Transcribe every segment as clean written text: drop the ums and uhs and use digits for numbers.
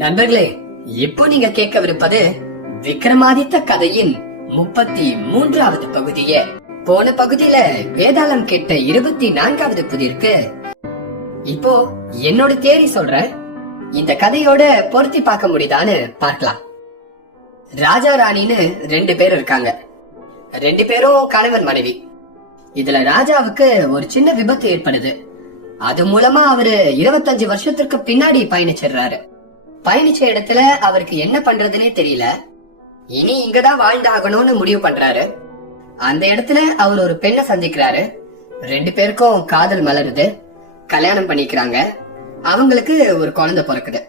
நண்பர்களே, இப்போ நீங்க கேட்கவிருப்பது விக்ரமாதித்த கதையின் 33வது பகுதியே. போன பகுதியில வேதாளம் கேட்ட 24வது புதிருக்கு இப்போ என்னோட தேரி சொல்ற இந்த கதையோட பொருத்தி பார்க்க முடியுதான்னு பார்க்கலாம். ராஜா ராணின்னு 2 பேர் இருக்காங்க. 2 பேரும் கணவன் மனைவி. இதுல ராஜாவுக்கு ஒரு சின்ன விபத்து ஏற்படுது. அது மூலமா அவரு 25 வருஷத்திற்கு பின்னாடி பயணிச்சிடுறாரு. பயணிச்ச இடத்துல அவருக்கு என்ன பண்றதுன்னே தெரியல. இனி இங்கதான் வாழ்ந்தாகணும்னு முடிவு பண்றாரு. அந்த இடத்துல அவர் ஒரு பெண்ணை சந்திக்கிறாரு. 2 பேருக்கும் காதல் மலருது. கல்யாணம் பண்ணிக்கிறாங்க. அவங்களுக்கு ஒரு குழந்தை பிறக்குது.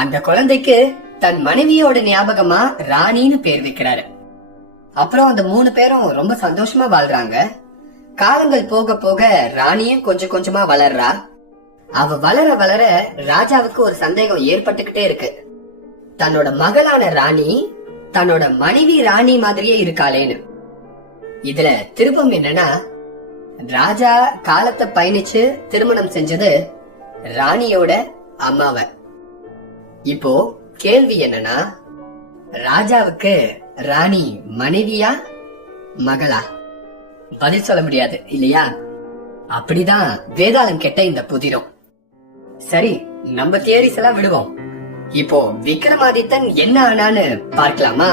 அந்த குழந்தைக்கு தன் மனைவியோட ஞாபகமா ராணின்னு பேர் வைக்கிறாரு. அப்புறம் அந்த 3 பேரும் ரொம்ப சந்தோஷமா வாழ்றாங்க. காலங்கள் போக போக ராணியும் கொஞ்சம் கொஞ்சமா வளர்றா. அவ வளர வளர ராஜாவுக்கு ஒரு சந்தேகம் ஏற்பட்டுக்கிட்டே இருக்கு. தன்னோட மகளான ராணி தன்னோட மனைவி ராணி மாதிரியே இருக்காளேன்னு. இதுல திருப்பம் என்னன்னா, ராஜா காலத்தை பயணிச்சு திருமணம் செஞ்சது ராணியோட அம்மாவ. இப்போ கேள்வி என்னன்னா, ராஜாவுக்கு ராணி மனைவியா மகளா? பதில் சொல்ல முடியாது இல்லையா? அப்படிதான் வேதாளம் கேட்ட இந்த புதிரும். சரி, நம்ம தியரிஸ் எல்லாம் விடுவோம். இப்போ விக்ரமாதித்தன் என்ன ஆனான்னு பார்க்கலாமா?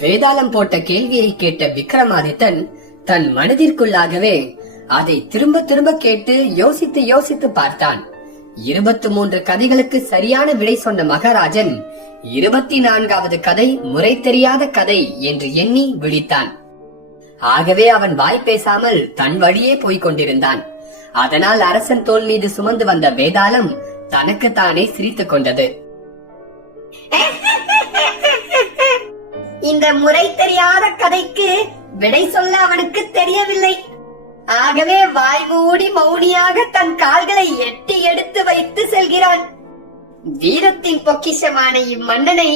வேதாளம் போட்ட கேள்வியை கேட்ட விக்ரமாதித்தன் தன் மனதிற்குள்ளாகவே அதை திரும்ப திரும்ப கேட்டு யோசித்து யோசித்து பார்த்தான். 23 கதைகளுக்கு சரியான விடை சொன்ன மகாராஜன் 24வது கதை முறை தெரியாத கதை என்று எண்ணி விழித்தான். ஆகவே அவன் வாய் பேசாமல் தன் வழியே போய்க் கொண்டிருந்தான். அதனால் அரசன் தோள் மீது சுமந்து வந்த வேதாளம் தனக்குத்தானே சிரித்துக் கொண்டது. இந்த முறை தெரியாத கதைக்கு விடை சொல்ல அவனுக்கு தெரியவில்லை. ஆகவே வாய் மூடி மௌனியாக தன் கால்களை எட்டி எடுத்து வைத்து செல்கிறான். வீரத்தின் பொக்கிஷமான இம்மன்னனை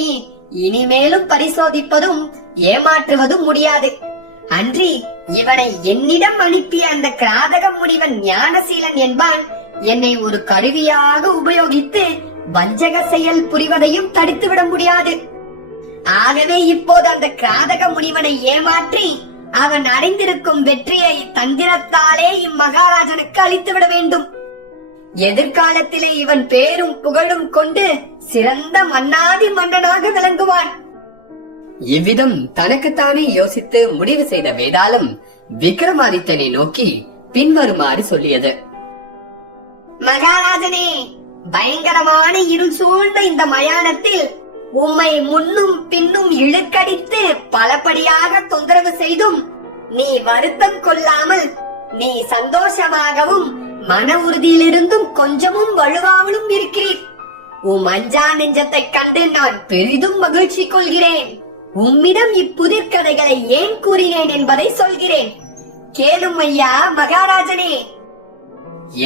இனிமேலும் பரிசோதிப்பதும் ஏமாற்றுவதும் முடியாது. அன்றி இவனை என்னிடம் அனுப்பிய அந்த கிராதக முனிவன் ஞானசீலன் என்பான் என்னை ஒரு கருவியாக உபயோகித்து வஞ்சக செயல் புரிவதையும் தடுத்துவிட முடியாது. ஆகவே இப்போது அந்த கிராதக முனிவனை ஏமாற்றி அவன் அடைந்திருக்கும் வெற்றியை தந்திரத்தாலே இம்மகாராஜனுக்கு அளித்துவிட வேண்டும். எதிர்காலத்திலே இவன் பேரும் புகழும் கொண்டு சிறந்த மன்னாதி மன்னனாக விளங்குவான். இவ்விதம் தனக்குத்தானே யோசித்து முடிவு செய்த வேதாளம் விக்ரமாதித்தனை நோக்கி பின்வருமாறு சொல்லியது. மகாராஜனே, பயங்கரமான இருள் சூழ்ந்த இந்த மயானத்தில் உம்மை முன்னும் பின்னும் இழுக்கடித்து பலபடியாக தொந்தரவு செய்தும் நீ வருத்தம் கொள்ளாமல் நீ சந்தோஷமாகவும் மன உறுதியிலிருந்தும் கொஞ்சமும் வலுவாமலும் இருக்கிறீர். உம் அஞ்சா நெஞ்சத்தை கண்டு நான் பெரிதும் மகிழ்ச்சி கொள்கிறேன். உம்மிடம் இப்புதிர் கதைகளை ஏன் கூறினேன் என்பதை சொல்கிறேன். கேளும் ஐயா மகாராஜனே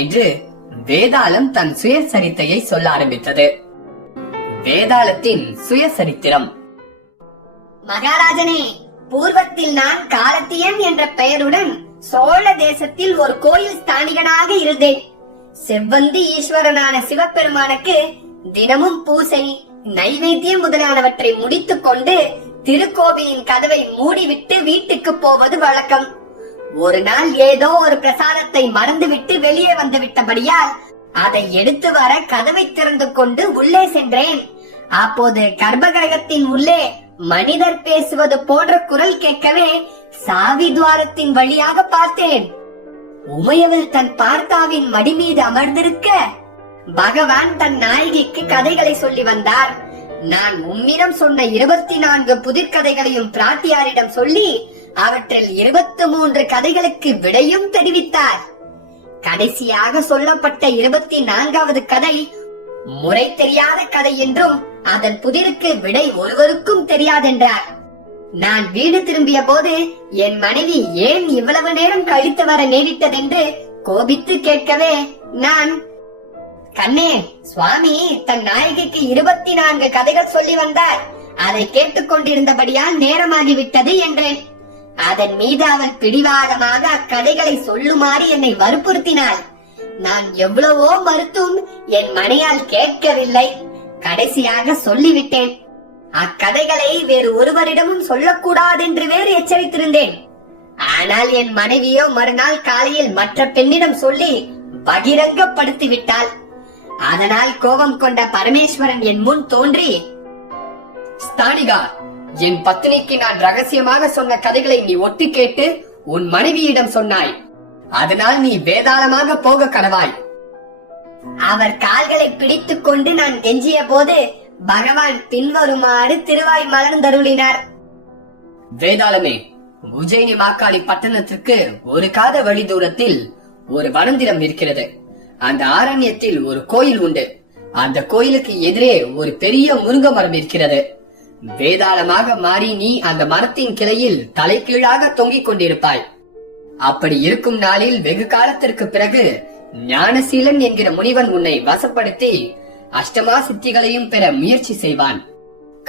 என்று வேதாளம் தன் சுயசரித்தையை சொல்ல ஆரம்பித்தது. வேதாளத்தின் சுயசரித்திரம். மகாராஜனே, பூர்வத்தில் நான் காலத்தியன் என்ற பெயருடன் சோழ தேசத்தில் ஒரு கோயில் ஸ்தானிகனாக இருந்தேன். செவ்வந்தி ஈஸ்வரனான சிவபெருமானுக்கு தினமும் பூசை நைவேத்தியம் முதலானவற்றை முடித்துக் கொண்டு திருக்கோவிலின் கதவை மூடிவிட்டு வீட்டுக்கு போவது வழக்கம். ஒரு நாள் ஏதோ ஒரு பிரசாதத்தை மறந்துவிட்டு வெளியே வந்து விட்டபடியால் அதை எடுத்து வர கதவை திறந்து கொண்டு உள்ளே சென்றேன். அப்போது கர்ப்பகிரகத்தின் உள்ளே மனிதர் பேசுவது போன்ற குரல் கேட்கவே சாவி துவாரத்தின் வழியாக பார்த்தேன். உமையவள் தன் பார்த்தாவின் மடி மீது அமர்ந்திருக்க பகவான் தன் நாயகிக்கு கதைகளை சொல்லி வந்தார். நான் உம்மிடம் சொன்ன 24 புதிர்கதைகளையும் பிராட்டியாரிடம் சொல்லி அவற்றில் 23 கதைகளுக்கு விடையும் தெரிவித்தார். கடைசியாக சொல்லப்பட்ட 24வது கதை முறை தெரியாத கதை என்றும் அதன் புதிருக்கு விடை ஒருவருக்கும் தெரியாதென்றார். நான் வீடு திரும்பிய போது என் மனைவி ஏன் இவ்வளவு நேரம் கழித்து வர நேரிட்டதென்று கோபித்து கேட்கவே நான், கண்ணே, சுவாமி தன் நாயகிக்கு 24 கதைகள் சொல்லி வந்தார். அதை கேட்டுக்கொண்டிருந்தபடியால் நேரமாகிவிட்டது என்றேன். அதன் மீது அவள் பிடிவாதமாக அக்கதைகளை சொல்லுமாறு என்னை வற்புறுத்தினாள். நான் எவ்வளவோ மறுத்தும் என் மனையால் கேட்கவில்லை. கடைசியாக சொல்லிவிட்டேன். அக்கதைகளை வேறு ஒருவரிடமும் சொல்லக்கூடாதென்று வேறு எச்சரித்திருந்தேன். ஆனால் என் மனைவியோ மறுநாள் காலையில் மற்ற பெண்ணிடம் சொல்லி பகிரங்கப்படுத்தி விட்டாள். அதனால் கோபம் கொண்ட பரமேஸ்வரன் என் முன் தோன்றி, ஸ்தானிகா, என் பத்தினிக்கு நான் ரகசியமாக சொன்ன கதைகளை நீ ஒட்டு கேட்டு உன் மனைவியிடம் சொன்னாய். அதனால் நீ வேதாளமாக போக கனவாய். அவர் கால்களை பிடித்துக் கொண்டு நான் கெஞ்சிய போது பகவான் பின்வருமாறு திருவாய் மலர்ந்தருளினார். வேதாளமே, உஜ்ஜயினி மாக்காளி பட்டணத்திற்கு ஒரு காத வழி தூரத்தில் ஒரு வனந்திரம் இருக்கிறது. அந்த ஆரண்யத்தில் ஒரு கோயில் உண்டு. அந்த கோயிலுக்கு எதிரே ஒரு பெரிய முருங்க மரம் இருக்கிறது. வேதாளமாக மாறி நீ அந்த மரத்தின் கிளையில் தலைகீழாக தொங்கிக் கொண்டிருப்பாய். அப்படி இருக்கும் நாளில் வெகு காலத்திற்கு பிறகு ஞானசீலன் என்கிற முனிவன் உன்னை வசப்படுத்தி அஷ்டமா சித்திகளையும் பெற முயற்சி செய்வான்.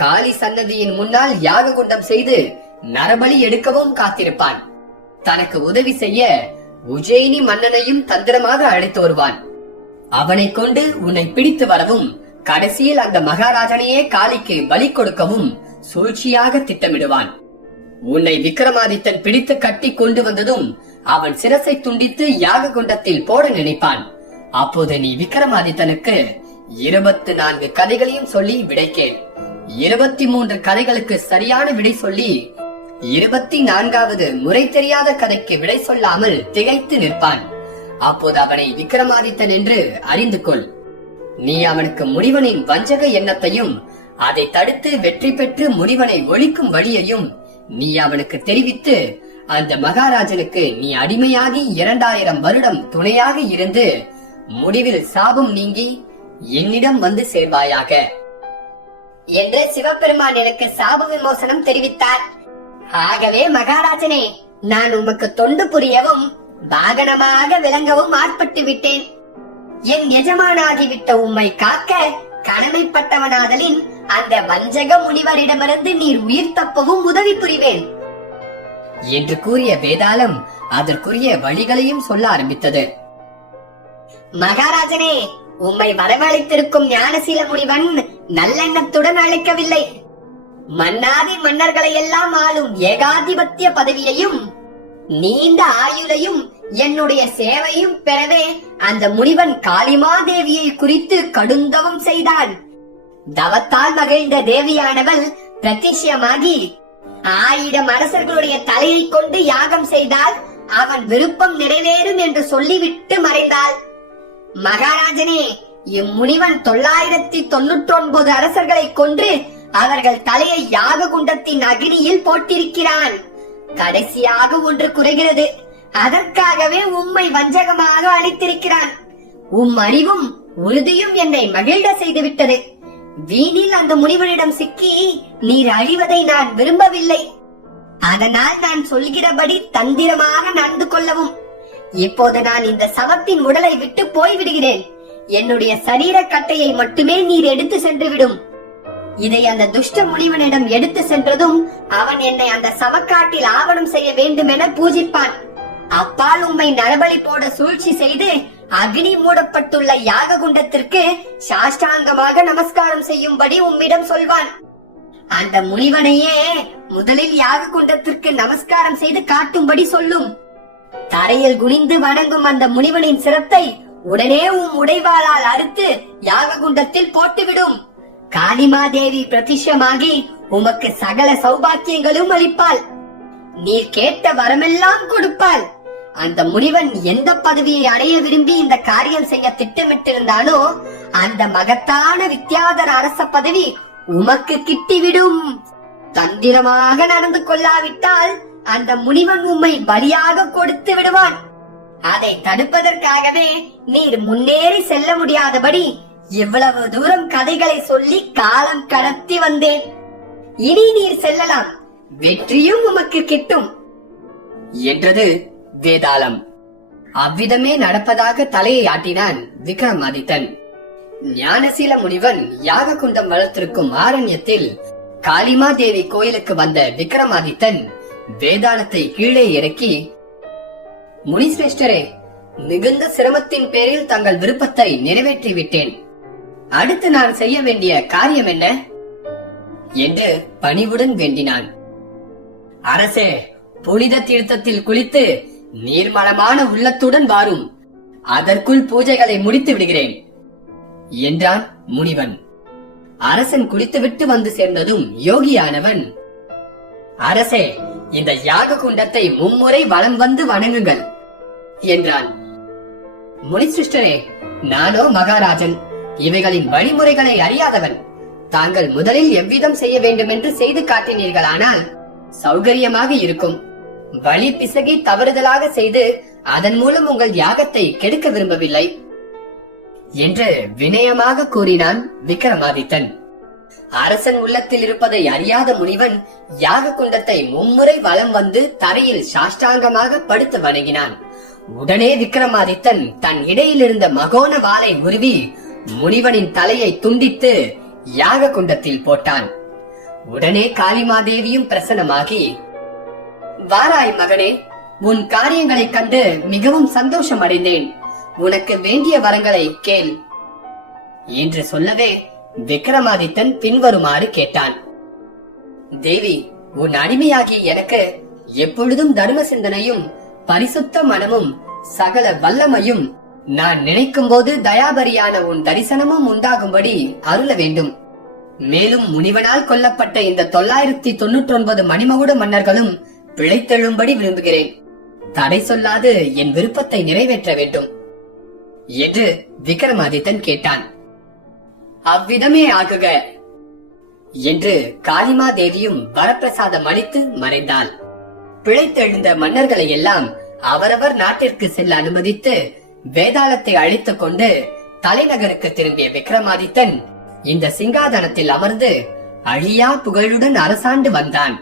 காளி சன்னதியின் முன்னால் யாக குண்டம் செய்து நரபலி எடுக்கவும் காத்திருப்பான். தனக்கு உதவி செய்ய உஜ்ஜயினி மன்னனையும் தந்திரமாக அழைத்து வருவான். அவனை கொண்டு உன்னை பிடித்து வரவும் கடைசியில் அந்த மகாராஜனையே காளிக்கு பலி கொடுக்கவும் சூழ்ச்சியாக திட்டமிடுவான். உன்னை விக்ரமாதித்தன் பிடித்து கட்டி கொண்டு வந்ததும் அவன் சிரசை துண்டித்து யாக குண்டத்தில் போட நினைப்பான். அப்போது நீ விக்ரமாதித்தனுக்கு 24 கதைகளையும் சொல்லி விடை கேள். 23 கதைகளுக்கு சரியான விடை சொல்லி 24வது முறை தெரியாத கதைக்கு விடை சொல்லாமல் திகைத்து நிற்பான். அப்போது அவனை விக்ரமாதித்தன் என்று அறிந்து கொள். நீ அவனுக்கு முனிவனின் வஞ்சக எண்ணத்தையும் அதை தடுத்து வெற்றி பெற்று முனிவனை ஒழிக்கும் வழியையும் நீ அவனுக்கு தெரிவித்து அந்த மகாராஜனுக்கு நீ அடிமையாகி 2000 வருடம் துணையாக இருந்து முடிவில் சாபம் நீங்கி என்னிடம் வந்து சேர்வாயாக என்று சிவபெருமான் எனக்கு சாப விமோசனம் தெரிவித்தார். ஆகவே மகாராஜனே, நான் உமக்கு தொண்டு புரியவும் வாகனமாக விளங்கவும் ஆட்பட்டு விட்டேன். என் எஜமானாகிவிட்ட உம்மை காக்க கடமைப்பட்டவனாதலின் அந்த வஞ்சக முனிவரிடமிருந்து நீர் உயிர் தப்பவும் உதவி புரிவேன் என்று கூறிய வேதாளம் அதற்குரிய வழிகளையும் சொல்ல ஆரம்பித்தது. மகாராஜனே, உம்மை வரவழைத்திருக்கும் ஞானசீல முனிவன் நல்லெண்ணத்துடன் அழைக்கவில்லை. மன்னாதி மன்னர்களை எல்லாம் ஆளும் ஏகாதிபத்திய பதவியையும் நீண்ட ஆயுளையும் என்னுடைய சேவையும் பெறவே அந்த முனிவன் காளிமாதேவியை குறித்து கடுந்தவம் செய்தான். தவத்தால் மகிழ்ந்த தேவியானவள் பிரத்யட்சமாகி 1000 அரசர்களுடைய தலையை கொண்டு யாகம் செய்தால் அவன் விருப்பம் நிறைவேறும் என்று சொல்லிவிட்டு மறைந்தாள். மகாராஜனே, இம்முனிவன் 999 அரசர்களை கொன்று அவர்கள் தலையை யாக குண்டத்தின் அக்னியில் போட்டிருக்கிறான். கடைசியாக ஒன்று குறைகிறது. அதற்காகவே உம்மை வஞ்சகமாக அளித்திருக்கிறான். உம் அறிவும் உறுதியும் என்னை மகிழ்ந்த செய்து விட்டது. வீணில் அந்த முனிவனிடம் சிக்கி நீர் அழிவதை நான் விரும்பவில்லை. அதனால் நான் சொல்கிறபடி தந்திரமாக நடந்து கொள்ளவும். இப்போது நான் இந்த சவத்தின் உடலை விட்டு போய்விடுகிறேன். என்னுடைய சரீர கட்டையை மட்டுமே நீர் எடுத்து சென்று விடும். இதை அந்த துஷ்ட முனிவனிடம் எடுத்து சென்றதும் அவன் என்னை அந்த சவக்காட்டில் ஆவணம் செய்ய வேண்டும் என பூஜிப்பான். அப்பால் உம்மை நரபலி போட சூழ்ச்சி செய்து அக்னி மூடப்பட்டுள்ள யாக குண்டத்திற்கு சாஷ்டாங்கமாக நமஸ்காரம் செய்யும்படி உம்மிடம் சொல்வான். அந்த முனிவனையே முதலில் யாக குண்டத்திற்கு நமஸ்காரம் செய்து காட்டும்படி சொல்லும். தரையில் குனிந்து வணங்கும் அந்த முனிவனின் சிரத்தை உடனே உம் உடைவாளால் அறுத்து யாக குண்டத்தில் போட்டுவிடும். காளிமாதேவி பிரதிஷ்யமாகி உமக்கு சகல சௌபாக்கியங்களும் அளிப்பாள். நீர் கேட்ட வரமெல்லாம் கொடுப்பாள். அந்த முனிவன் எந்த பதவியை அடைய விரும்பி இந்த காரியம் செய்ய திட்டமிட்டிருந்தானோ அந்த மகத்தான வித்யாதர அரச பதவி உமக்கு கிட்டிவிடும். தந்திரமாக நடந்து கொள்ளாவிட்டால் அந்த முனிவன் உம்மை பலியாக கொடுத்து விடுவான். அதை தடுப்பதற்காகவே நீர் முன்னேறி செல்ல முடியாதபடி இவ்வளவு தூரம் கதைகளை சொல்லி காலம் கடத்தி வந்தேன். இனி நீர் செல்லலாம். வெற்றியும் உமக்கு கிட்டும் என்றது வேதாளம். அவ்விதமே நடப்பதாக தலையை ஆட்டினான் விக்ரமாதித்தன். ஞானசீல முனிவன் யாக குண்டம் வளர்த்திருக்கும் ஆரண்யத்தில் காளிமாதேவி கோயிலுக்கு வந்த விக்ரமாதித்தன் வேதாளத்தை கீழே இறக்கி, முனிசிரேஷ்டரே, மிகுந்த சிரமத்தின் பேரில் தங்கள் விருப்பத்தை நிறைவேற்றி விட்டேன். அடுத்து நான் செய்ய வேண்டிய காரியம் என்ன என்று பணிவுடன் வேண்டினான். அரசே, புனித தீர்த்தத்தில் குளித்து நீர்மலமான உள்ளத்துடன் வாரும். அதற்குள் பூஜைகளை முடித்து விடுகிறேன் என்றான் முனிவன். அரசன் குளித்துவிட்டு வந்து சேர்ந்ததும் யோகியானவன், அரசே, இந்த யாக குண்டத்தை மும்முறை வலம் வந்து வணங்குங்கள் என்றான். முனிசிருஷ்டரே, நானோ மகாராஜன், இவைகளின் வழிமுறைகளை அறியாதவன். தாங்கள் முதலில் எவ்விதம் செய்ய வேண்டும் என்று செய்து காட்டினீர்களானால் சௌகரியமாக இருக்கும். வழி பிசகி தவறுதலாக செய்து அதன் மூலம் உங்கள் யாகத்தை கெடுக்க விரும்பவில்லை என்று வினயமாக கூறினான் விக்ரமாதித்தன். அரசன் உள்ளத்தில் இருப்பதை அறியாத முனிவன் யாக குண்டத்தை மும்முறை வலம் வந்து தரையில் சாஷ்டாங்கமாக படுத்து வணங்கினான். உடனே விக்ரமாதித்தன் தன் இடையில் இருந்த மகோன வாளை உருவி முனிவனின் தலையை துண்டித்து யாக குண்டத்தில் போட்டான். உடனே காளிமாதேவியும் பிரசன்னமாகி, வாராய் மகனே, உன் காரியங்களை கண்டு மிகவும் சந்தோஷம் அடைந்தேன். உனக்கு வேண்டிய வரங்களை கேள் என்று சொல்லவே விக்ரமாதித்தன் பின்வருமாறு கேட்டான். தேவி, உன் அடிமையாகி எனக்கு எப்பொழுதும் தர்ம சிந்தனையும் பரிசுத்த மனமும் சகல வல்லமையும் நான் நினைக்கும் போது தயாபரியான உன் தரிசனமும் உண்டாகும்படி அருள வேண்டும். மேலும் முனிவனால் கொல்லப்பட்ட இந்த 999 மணிமகுட மன்னர்களும் பிழைத்தெழும்படி விரும்புகிறேன். தடை சொல்லாது என் விருப்பத்தை நிறைவேற்ற வேண்டும் என்று விக்ரமாதித்தன் கேட்டான். அவ்விதமே ஆகுக என்று காளிமாதேவியும் வரப்பிரசாதம் அளித்து மறைந்தாள். பிழைத்தெழுந்த மன்னர்களை எல்லாம் அவரவர் நாட்டிற்கு செல்ல அனுமதித்து வேதாளத்தை அழித்துக் கொண்டு தலைநகருக்கு திரும்பிய விக்ரமாதித்தன் இந்த சிங்காதனத்தில் அமர்ந்து அழியா புகழுடன் அரசாண்டு வந்தான்.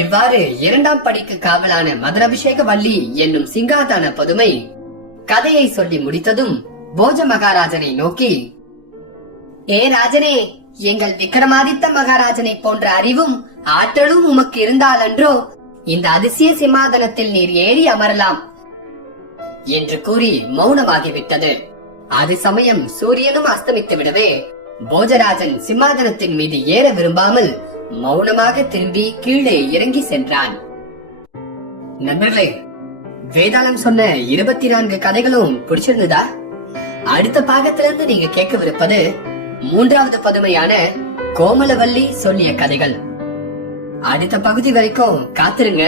இவ்வாறு 2ஆம் படிக்கு காவலான மதுராபிஷேக வள்ளி என்னும் சிங்காதன பதுமை கதையை சொல்லி முடித்ததும் போஜ மகாராஜனை நோக்கி, ஏ ராஜனே, எங்கள் விக்ரமாதித்த மகாராஜனை போன்ற அறிவும் ஆற்றலும் உமக்கு இருந்தாலன்றோ இந்த அதிசய சிம்மாதனத்தில் நீர் ஏறி அமரலாம் என்று கூறி மௌனமாகிவிட்டது. அது சமயம் சூரியனும் அஸ்தமித்து விடவே போஜராஜன் சிம்மாதனத்தின் மீது ஏற விரும்பாமல் மௌனமாக திரும்பி கீழே இறங்கி சென்றான். நண்பர்களே, வேதாளம் சொன்ன 24 கதைகளும் பிடிச்சிருந்ததா? அடுத்த பாகத்திலிருந்து நீங்க கேட்கவிருப்பது 3வது பதுமையான கோமலவல்லி சொல்லிய கதைகள். அடுத்த பகுதி வரைக்கும் காத்திருங்க.